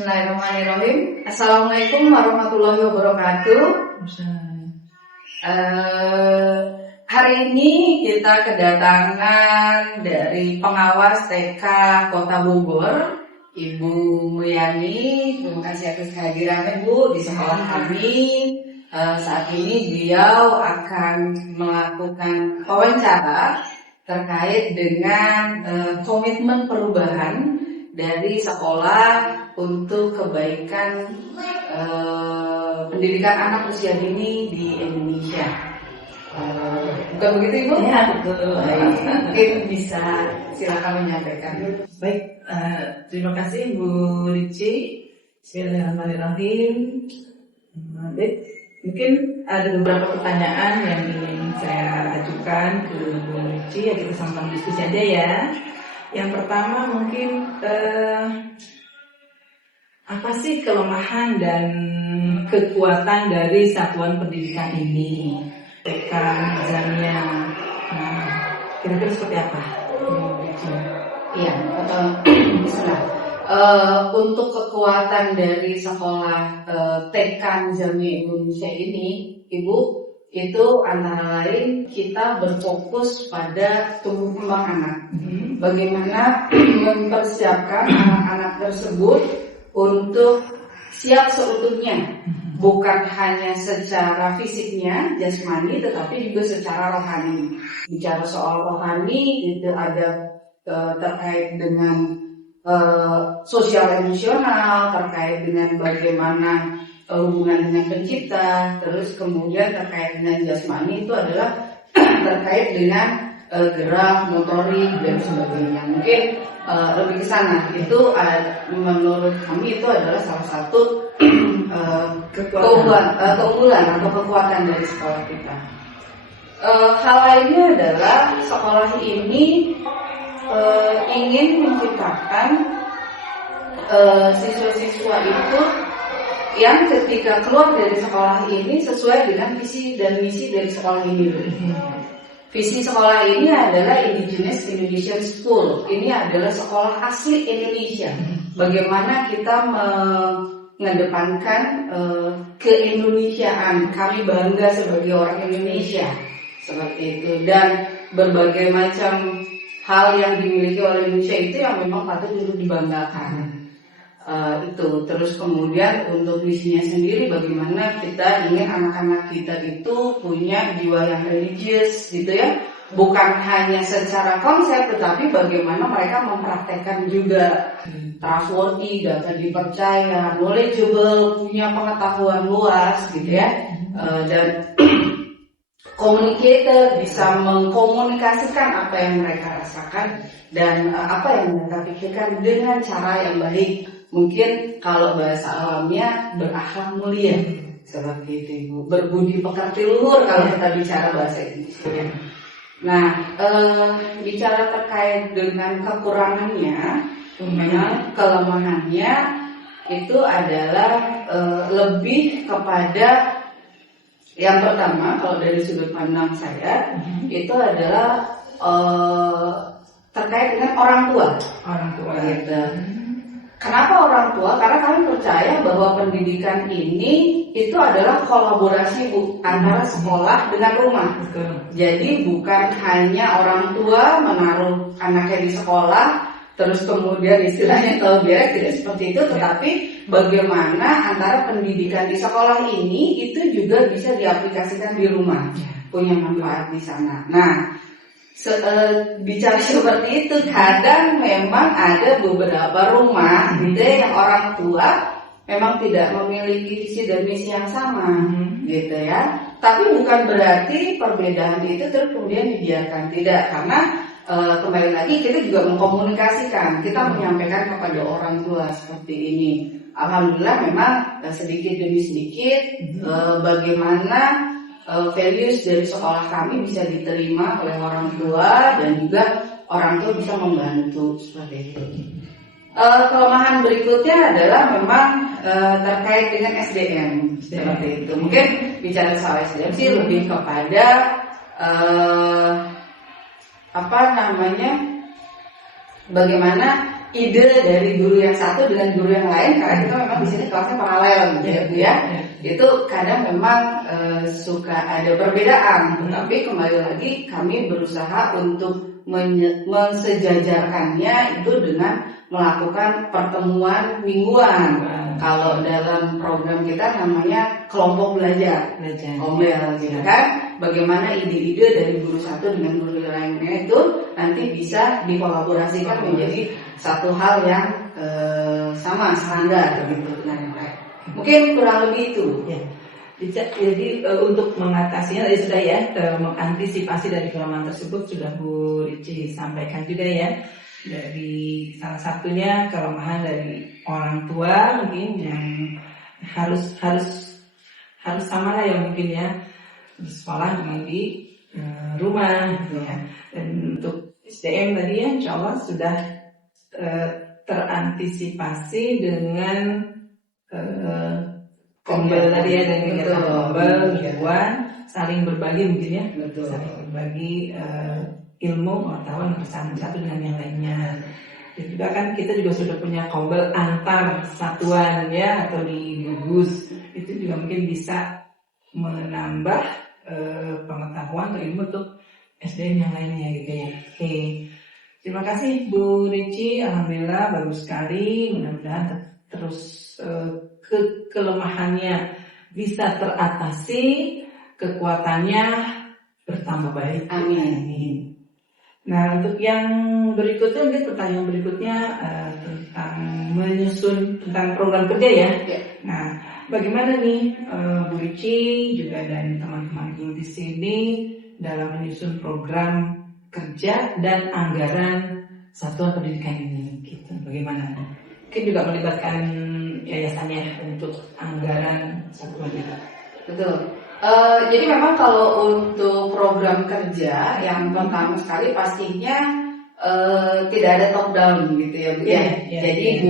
Bismillahirrahmanirrahim. Assalamualaikum warahmatullahi wabarakatuh. Hari ini kita kedatangan dari pengawas TK Kota Bogor, Ibu Mulyani. Terima kasih atas kehadiran Ibu di sekolah kami. Saat ini beliau akan melakukan wawancara terkait dengan komitmen perubahan dari sekolah untuk kebaikan pendidikan anak usia dini di Indonesia. Bukan begitu Ibu? Ya, betul. Mungkin bisa silakan menyampaikan. Baik, terima kasih Bu Rici. Bismillahirrahmanirrahim. Baik, mungkin ada beberapa pertanyaan yang ingin saya ajukan ke Bu Rici, ya kita sama-sama diskusi aja ya. Yang pertama mungkin apa sih kelemahan dan kekuatan dari satuan pendidikan ini? TK misalnya, kira-kira seperti apa? Iya, Bismillah. Untuk kekuatan dari sekolah TK Nizami Indonesia ini, Ibu, itu antara lain kita berfokus pada tumbuh kembang anak. Bagaimana mempersiapkan anak-anak tersebut untuk siap seutuhnya, bukan hanya secara fisiknya, jasmani, tetapi juga secara rohani. Bicara soal rohani itu ada terkait dengan sosial emosional, terkait dengan bagaimana hubungan dengan pencipta, terus kemudian terkait dengan jasmani itu adalah terkait dengan gerak, motorik dan sebagainya. Mungkin lebih ke sana. Itu menurut kami itu adalah salah satu keunggulan atau kekuatan dari sekolah kita. Hal lainnya adalah sekolah ini ingin menciptakan siswa-siswa itu yang ketika keluar dari sekolah ini sesuai dengan visi dan misi dari sekolah ini. Visi sekolah ini adalah Indigenous Indonesian School. Ini adalah sekolah asli Indonesia. Bagaimana kita mengedepankan keindonesiaan, kami bangga sebagai orang Indonesia, seperti itu. Dan berbagai macam hal yang dimiliki oleh Indonesia itu yang memang patut untuk dibanggakan. Itu terus kemudian untuk misinya sendiri, bagaimana kita ingin anak-anak kita itu punya jiwa yang religius gitu ya, bukan hanya secara konsep tetapi bagaimana mereka mempraktekkan juga, trustworthy, dapat dipercaya, knowledgeable, punya pengetahuan luas gitu ya, dan communicator, bisa mengkomunikasikan apa yang mereka rasakan dan apa yang mereka pikirkan dengan cara yang baik. Mungkin kalau bahasa alamnya berakhlak mulia, seperti itu Ibu. Berbudi pekerti luhur kalau kita bicara bahasa Indonesia. Nah, bicara terkait dengan kekurangannya, kelemahannya itu adalah lebih kepada yang pertama, kalau dari sudut pandang saya, itu adalah terkait dengan orang tua. Orang tua. Gitu. Kenapa orang tua? Karena kami percaya bahwa pendidikan ini itu adalah kolaborasi antara sekolah dengan rumah. Betul. Jadi bukan hanya orang tua menaruh anaknya di sekolah, terus kemudian istilahnya tahu beres, tidak seperti itu. Tetapi bagaimana antara pendidikan di sekolah ini itu juga bisa diaplikasikan di rumah, punya manfaat di sana. Nah, bicara seperti itu, kadang memang ada beberapa rumah gitu yang orang tua memang tidak memiliki visi dan misi yang sama gitu ya. Tapi bukan berarti perbedaan itu terus kemudian dibiarkan, tidak, karena kembali lagi kita juga mengkomunikasikan, kita menyampaikan kepada orang tua seperti ini. Alhamdulillah memang sedikit demi sedikit bagaimana values dari sekolah kami bisa diterima oleh orang tua dan juga orang tua bisa membantu seperti itu. Kelemahan berikutnya adalah memang terkait dengan SDM seperti itu. Mungkin bicara soal SDM sih lebih kepada bagaimana ide dari guru yang satu dengan guru yang lain, karena kita memang di sini kelasnya paralel gitu ya Bu ya. Itu kadang memang suka ada perbedaan, tapi kembali lagi kami berusaha untuk mensejajarkannya itu dengan melakukan pertemuan mingguan. Kalau dalam program kita namanya kelompok belajar, Kombel gitu kan. Bagaimana ide-ide dari guru satu dengan guru lainnya itu nanti bisa dikolaborasikan menjadi satu hal yang sama, standar gitu. Nah, mungkin kurang lebih itu. Ya. Jadi untuk mengatasinya tadi sudah ya, mengantisipasi dari kelemahan tersebut sudah Bu Rici sampaikan juga ya. Dari salah satunya kelemahan dari orang tua mungkin yang harus sama lah ya mungkin ya, di sekolah dengan di rumah gitu ya. Dan untuk SDM tadi ya insya Allah sudah terantisipasi dengan Kombel tadi ya, dengan kegiatan Kombel mingguan, saling berbagi mungkin ya. Saling berbagi ilmu pengetahuan satu dengan yang lainnya. Dan juga kan kita juga sudah punya Kombel antar satuan ya, atau di gugus itu juga mungkin bisa menambah pengetahuan atau ilmu untuk SDM yang lainnya gitu ya. Oke. Terima kasih Bu Rici, alhamdulillah bagus sekali. Mudah-mudahan terus kelemahannya bisa teratasi, kekuatannya bertambah baik. Amin. Nah, untuk yang berikutnya mungkin pertanyaan berikutnya tentang menyusun tentang program kerja ya. Nah, bagaimana nih Bu Rici juga dan teman-teman di sini dalam menyusun program kerja dan anggaran satuan pendidikan ini? Gitu. Bagaimana? Mungkin juga melibatkan yayasannya untuk anggaran satuan itu. Betul. Jadi memang kalau untuk program kerja yang pertama sekali pastinya tidak ada top down gitu ya Bu. Jadi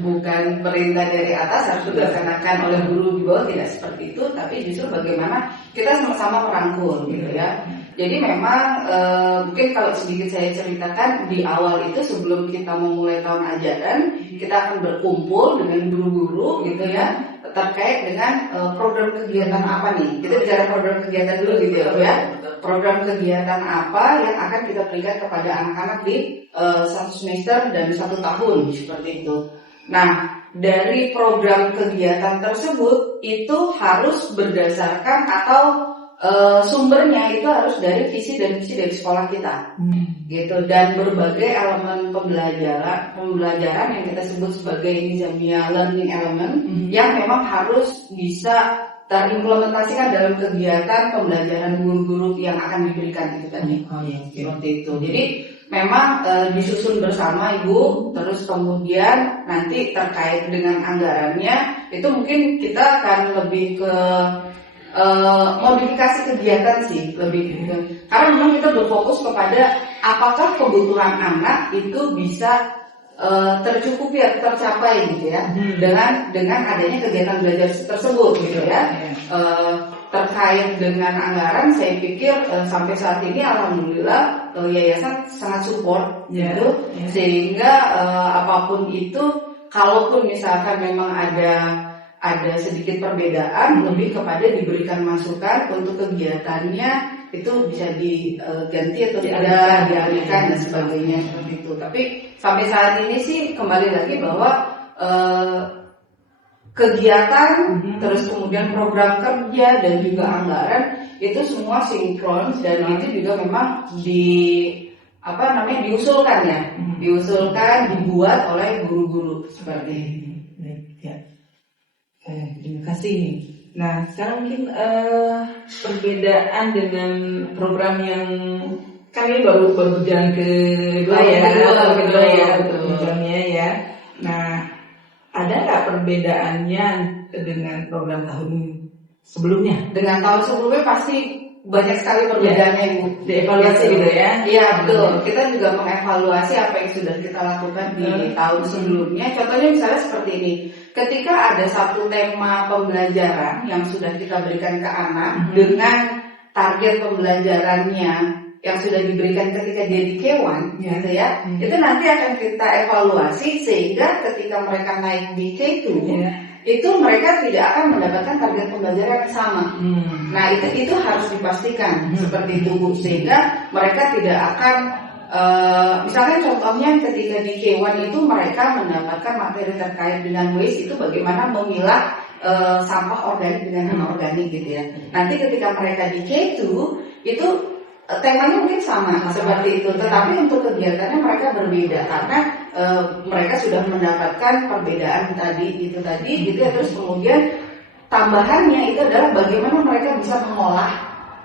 bukan perintah dari atas harus dilaksanakan oleh guru di bawah, tidak seperti itu, tapi justru bagaimana kita sama-sama merangkul gitu ya. Jadi memang mungkin kalau sedikit saya ceritakan di awal itu sebelum kita memulai tahun ajaran, kita akan berkumpul dengan guru-guru gitu ya, terkait dengan program kegiatan apa nih. Kita bicara program kegiatan dulu gitu ya. Program kegiatan apa yang akan kita berikan kepada anak-anak di satu semester dan 1 tahun seperti itu. Nah, dari program kegiatan tersebut itu harus berdasarkan atau sumbernya itu harus dari visi dan misi dari sekolah kita, gitu. Dan berbagai elemen pembelajaran yang kita sebut sebagai Nizamiyah learning element yang memang harus bisa terimplementasikan dalam kegiatan pembelajaran guru-guru yang akan diberikan itu tadi. Seperti itu. Jadi memang disusun bersama Ibu, terus kemudian nanti terkait dengan anggarannya itu mungkin kita akan lebih ke modifikasi kegiatan sih, lebih gitu. Karena memang kita berfokus kepada apakah kebutuhan anak itu bisa tercukupi atau tercapai gitu ya, dengan adanya kegiatan belajar tersebut gitu ya. Terkait dengan anggaran, saya pikir sampai saat ini alhamdulillah yayasan sangat support gitu, sehingga apapun itu, kalaupun misalkan memang ada sedikit perbedaan, lebih kepada diberikan masukan untuk kegiatannya itu bisa diganti atau dialihkan dan sebagainya seperti itu. Tapi sampai saat ini sih kembali lagi bahwa kegiatan terus kemudian program kerja dan juga anggaran itu semua sinkron, dan itu juga memang diusulkan ya, dibuat oleh guru-guru seperti ini. Terima kasih. Nah, sekarang mungkin perbedaan dengan program yang kan ini baru berjalan kedua ya, programnya ya. Nah, ada nggak perbedaannya dengan program tahun sebelumnya? Dengan tahun sebelumnya pasti banyak sekali perbedaannya Ibu. Dievaluasi gitu ya? Iya betul. Kita juga mengevaluasi apa yang sudah kita lakukan di tahun sebelumnya. Contohnya misalnya seperti ini. Ketika ada satu tema pembelajaran yang sudah kita berikan ke anak dengan target pembelajarannya yang sudah diberikan ketika dia di K1 gitu ya, itu nanti akan kita evaluasi sehingga ketika mereka naik di K2 itu mereka tidak akan mendapatkan target pembelajaran yang sama. Nah itu harus dipastikan seperti itu Bu, sehingga mereka tidak akan misalkan contohnya ketika di K1 itu mereka mendapatkan materi terkait dengan waste itu bagaimana memilah sampah organik dengan anorganik gitu ya. Nanti ketika mereka di K2 itu temanya mungkin sama seperti itu, tetapi untuk kegiatannya mereka berbeda karena mereka sudah mendapatkan perbedaan tadi gitu ya. Terus kemudian tambahannya itu adalah bagaimana mereka bisa mengolah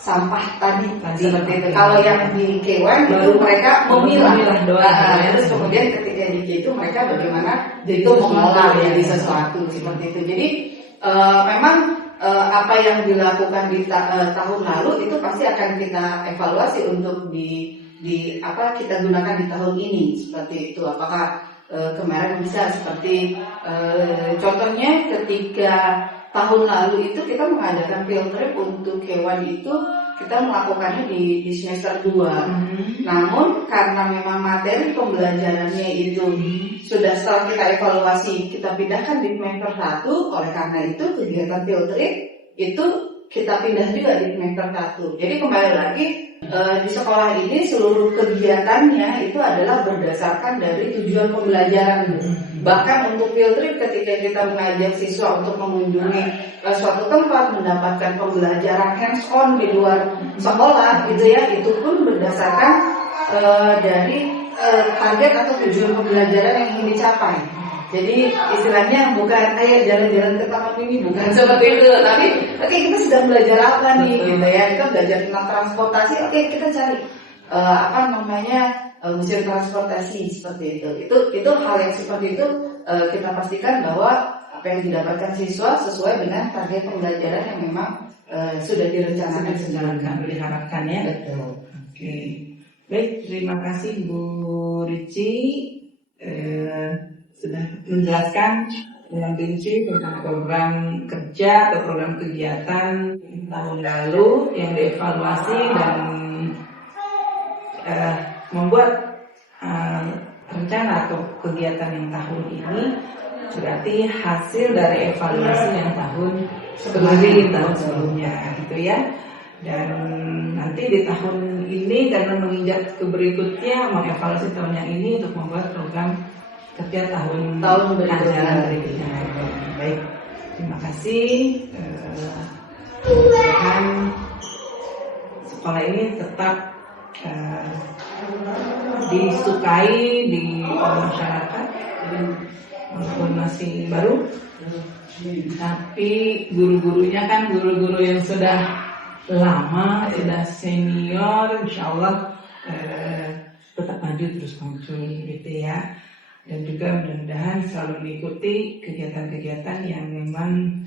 sampah tadi seperti itu. Kalau yang di K1 itu mereka memilah terus kemudian ketika di K2 mereka bagaimana itu mengolah jadi sesuatu seperti itu. Jadi memang apa yang dilakukan di tahun lalu itu pasti akan kita evaluasi untuk di apa kita gunakan di tahun ini seperti itu. Apakah kemarin bisa seperti contohnya ketika tahun lalu itu kita mengadakan field trip untuk K1 itu kita melakukannya di semester 2. Namun karena memang materi pembelajarannya itu sudah setelah kita evaluasi kita pindahkan di semester 1, oleh karena itu kegiatan field trip itu kita pindah juga di semester 1. Jadi kembali lagi di sekolah ini seluruh kegiatannya itu adalah berdasarkan dari tujuan pembelajaran. Bahkan untuk field trip ketika kita mengajak siswa untuk mengunjungi suatu tempat mendapatkan pembelajaran hands on di luar sekolah gitu ya, itu pun berdasarkan dari target atau tujuan pembelajaran yang ingin dicapai. Jadi istilahnya bukan ayo jalan-jalan ke taman ini, bukan seperti itu, tapi oke, kita sedang belajar apa nih gitu ya, kita belajar tentang transportasi, oke kita cari museum transportasi seperti itu hal yang seperti itu kita pastikan bahwa apa yang didapatkan siswa sesuai dengan target pembelajaran yang memang sudah direncanakan diharapkan ya. Betul. Oke. Baik, terima kasih Bu Rici sudah menjelaskan dengan rinci tentang program kerja atau program kegiatan tahun lalu yang dievaluasi dan membuat rencana atau kegiatan yang tahun ini berarti hasil dari evaluasi yang tahun sebelumnya gitu ya. Dan nanti di tahun ini karena menginjak ke berikutnya mengevaluasi tahun yang ini untuk membuat program kerja tahun berikutnya. Baik, terima kasih. Mudah-mudahan sekolah ini tetap disukai di masyarakat walaupun masih baru, tapi guru-gurunya kan guru-guru yang sudah lama, sudah senior, insya Allah tetap maju terus muncul gitu ya. Dan juga mudah-mudahan selalu mengikuti kegiatan-kegiatan yang memang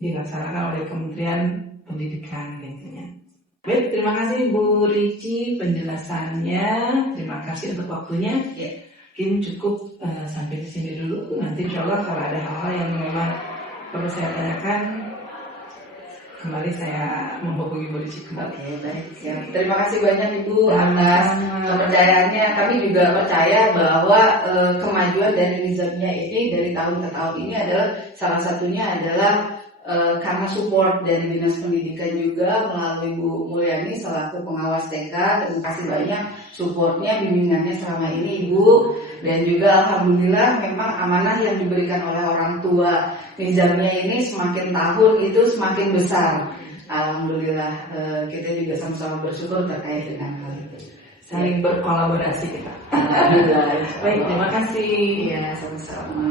dilaksanakan oleh Kementerian Pendidikan gitu ya. Baik, terima kasih Bu Rici penjelasannya. Terima kasih untuk waktunya. Ya, mungkin cukup sampai di sini dulu. Nanti insya Allah kalau ada hal-hal yang memang perlu saya tanyakan, kembali saya menghubungi Bu Rici kembali. Baik, ya. Terima kasih banyak Ibu atas kepercayaannya. Kami juga percaya bahwa kemajuan dari nizamnya ini dari tahun ke tahun ini adalah salah satunya adalah karena support dari Dinas Pendidikan juga melalui Bu Mulyani selaku pengawas TK. Terima kasih banyak supportnya, bimbingannya selama ini Ibu. Dan juga alhamdulillah memang amanah yang diberikan oleh orang tua nizamnya ini semakin tahun itu semakin besar. Alhamdulillah kita juga sama-sama bersyukur terkait dengan hal itu. Saling berkolaborasi kita. Alhamdulillah. Baik, terima kasih. Ya, sama-sama.